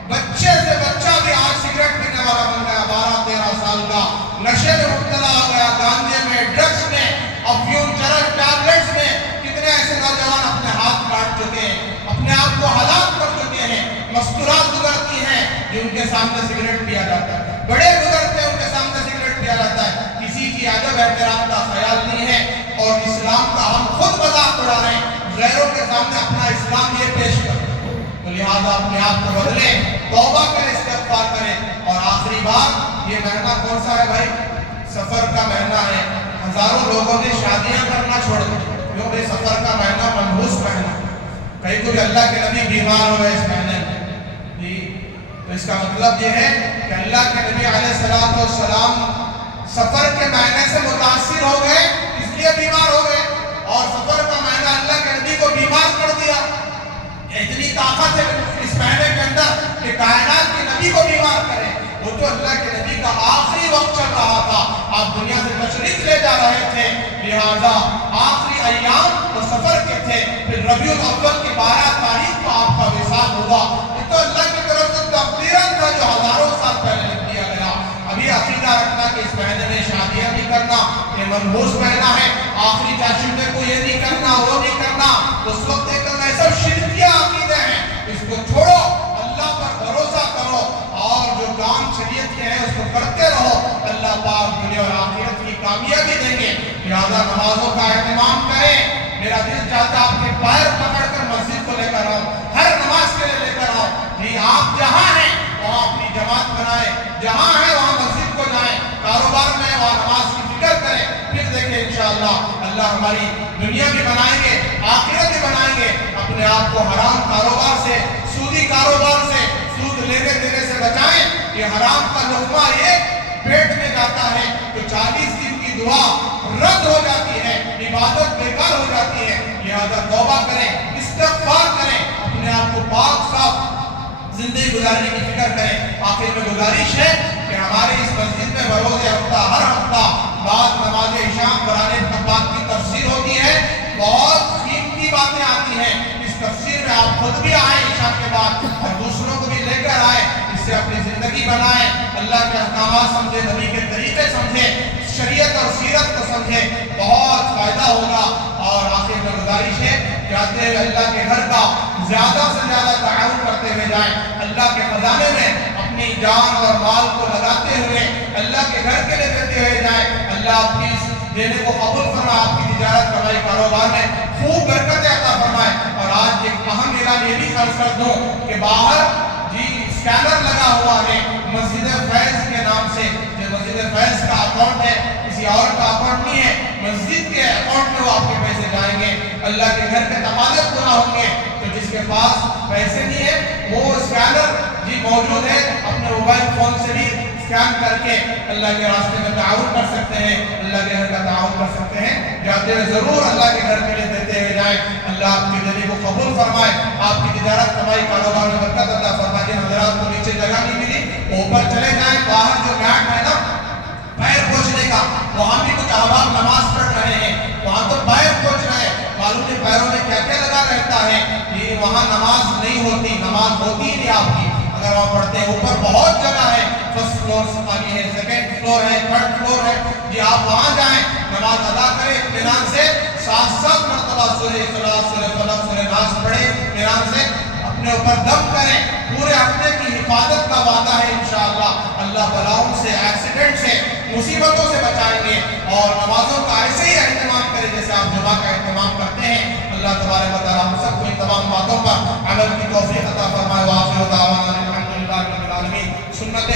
بچے سے بچہ بھی آج سگریٹ پینے والا بن گیا، 12-13 سال کا، نشے میں مبتلا ہو گیا، گانجے میں، ڈرگس میں، افیون، چرس، ٹیبلٹس میں۔ کتنے ایسے نوجوان اپنے ہاتھ کاٹ چکے ہیں، اپنے آپ کو ہلاک کر چکے ہیں۔ مستورات گزرتی ہیں جو ان کے سامنے سگریٹ پیا جاتا ہے، بڑے گزرتے ہیں ان کے سامنے سگریٹ پیا جاتا ہے، کسی کی ادب احترام کا خیال نہیں ہے، اور اسلام کا ہم خود مذاق اڑا رہے ہیں، غیروں کے سامنے اپنا اسلام یہ پیش کر۔ تو لہٰذا اپنے آپ کو بدلیں، توبہ کریں، استغفار کریں۔ اور آخری بات، یہ مہینہ کون سا ہے بھائی؟ سفر کا مہینہ ہے۔ ہزاروں لوگوں نے شادیاں کرنا چھوڑ دی، کیوں بھائی؟ سفر کا مہینہ منحوس مہینہ، کہیں کو بھی اللہ کے نبی بیمار ہوئے اس مہینے میں جی، تو اس کا مطلب یہ ہے کہ اللہ کے نبی علیہ السلام سفر کے مہینے سے متاثر ہو گئے، اس لیے بیمار ہو گئے، اور سفر کا مہینہ اللہ کے نبی کو بیمار کر دیا۔ اتنی طاقت ہے اس مہینے کے اندر کہ کائنات کے نبی کو بیمار کرے۔ وہ تو اللہ کے نبی کا آخری وقت چل رہا تھا، آپ دنیا سے تشریف لے جا رہے تھے، لہذا آخری ایام وہ سفر کے تھے۔ پھر ربیع الاول کی 12 تاریخ کو آپ کا وصال ہوا۔ یہ تو اللہ کی طرف سے تقدیراً تھا جو ہزاروں سال پہلے لکھ دیا گیا۔ ابھی عقیدہ رکھنا کہ اس مہینے میں شادیاں نہیں کرنا، یہ منحوس مہینہ ہے، آخری چاشندے کو یہ نہیں کرنا، وہ نہیں کرنا، اس وقت ایک کرنا، یہ سب شرکیہ عقیدے ہیں، اس کو چھوڑو، اللہ پر بھروسہ کرو، اور جو کام شریعت کے ہیں اس کو کرتے رہو، اللہ پاک دنیا اور آخرت کی کامیابی دیں گے۔ لہذا نمازوں کا اہتمام کریں. میرا دل چاہتا آپ کے پیر پکڑ کر مسجد کو لے کر آؤں, ہر نماز کے لیے لے کر آؤں. جی آپ جہاں ہیں وہاں اپنی جماعت بنائیں, جہاں ہیں وہاں مسجد کو جائیں, کاروبار میں وہاں نماز کی فکر کریں. پھر دیکھیں انشاءاللہ اللہ ہماری دنیا بھی بنائیں گے, آخرت بھی بنائیں گے. اپنے آپ کو حرام کاروبار سے, سودی کاروبار سے, سود لینے دینے سے بچائیں. یہ حرام کا لقمہ یہ پیٹ میں جاتا ہے تو 40 دن کی دعا رد ہو جاتی ہے, عبادت بیکار ہو جاتی ہے. لہذا توبہ کریں, استغفار کریں, اپنے آپ کو پاک صاف زندگی گزارنے کی فکر کریں. آخر میں گزارش ہے کہ ہمارے اس مسجد میں بروز ہفتہ ہر ہفتہ بعد نماز عشاء قرآن پاک کی تفسیر ہوتی ہے. بہت قیمتی باتیں آتی ہیں. اس تفسیر میں آپ خود بھی آئیں عشاء کے بعد اور دوسروں کو بھی لے کر آئیں. اس سے اپنی زندگی بنائیں, اللہ کے احکامات سمجھیں, نبی کے طریقے سمجھیں, شریعت اور سیرت کو سمجھیں, بہت فائدہ ہوگا. اور آخر میں گزارش ہے کہ آتے ہوئے اللہ کے گھر کا زیادہ سے زیادہ تعاون کرتے ہوئے جائیں. اللہ کے خزانے میں اپنی جان اور مال کو لگاتے ہوئے اللہ کے گھر کے لیے دیتے ہوئے جائیں. اللہ آپ کی اس دینے کو قبول فرمائے, آپ کی تجارت کمائی کاروبار میں خوب برکت عطا فرمائے. اور آج ایک اہم اعلان یہ بھی عرض کر دوں کہ باہر جی اسکینر لگا ہوا ہے مسجد فیض کے نام سے. جو مسجد فیض کا اکاؤنٹ ہے, کسی اور کا اکاؤنٹ نہیں ہے, مسجد کے اکاؤنٹ میں وہ آپ کے پیسے جائیں گے. اللہ کے گھر کے تقاضے پورا ہوں گے. تو جس کے پاس پیسے نہیں ہے وہ اسکینر جی موجود ہے, اپنے موبائل فون سے بھی اسکین کر کے اللہ کے راستے میں تعاون کر سکتے ہیں, اللہ کے گھر کا تعاون کر سکتے ہیں. جاتے ہوئے ضرور اللہ کے گھر کے لیے دیتے ہوئے جائیں. اللہ آپ کی دلی کو قبول فرمائے, آپ کی تجارت کمائی کاروبار میں برکت عطا فرمائے. جن حضرات کو نیچے جگہ نہیں ملی اوپر چلے جائیں. باہر جو میٹ ہے نا پیر پوچھنے کا, وہاں بھی کچھ احباب نماز پڑھ رہے ہیں, وہاں تو پیر پوچھ رہے ہیں. معلوم نہیں پیروں میں کیا کیا لگا رہتا ہے. یہ وہاں نماز نہیں ہوتی, نماز ہوتی نہیں آپ کی اگر وہاں پڑھتے ہیں. اوپر بہت جگہ ہے, فرسٹ فلور سمانی ہے, سیکنڈ فلور ہے, تھرڈ فلور ہے. جی آپ وہاں جائیں, نماز ادا کریں اطمینان سے, 7 مرتبہ سورہ اخلاص, سورہ فلق, سورہ ناس پڑھیں اطمینان سے, اپنے اوپر دم کریں. پورے ہفتے کی حفاظت کا وعدہ ہے انشاءاللہ. اللہ بلاؤں سے, ایکسیڈنٹ سے, مصیبتوں سے بچائیں گے. اور نمازوں کا ایسے ہی اہتمام کریں جیسے آپ جمعہ کا اہتمام کرتے ہیں. اللہ تبارک و تعالیٰ ہم سب کو ان تمام باتوں پر عمل کی توفیق عطا فرمائے. وآخر دعوانا الحمدللہ رب العالمین. سنت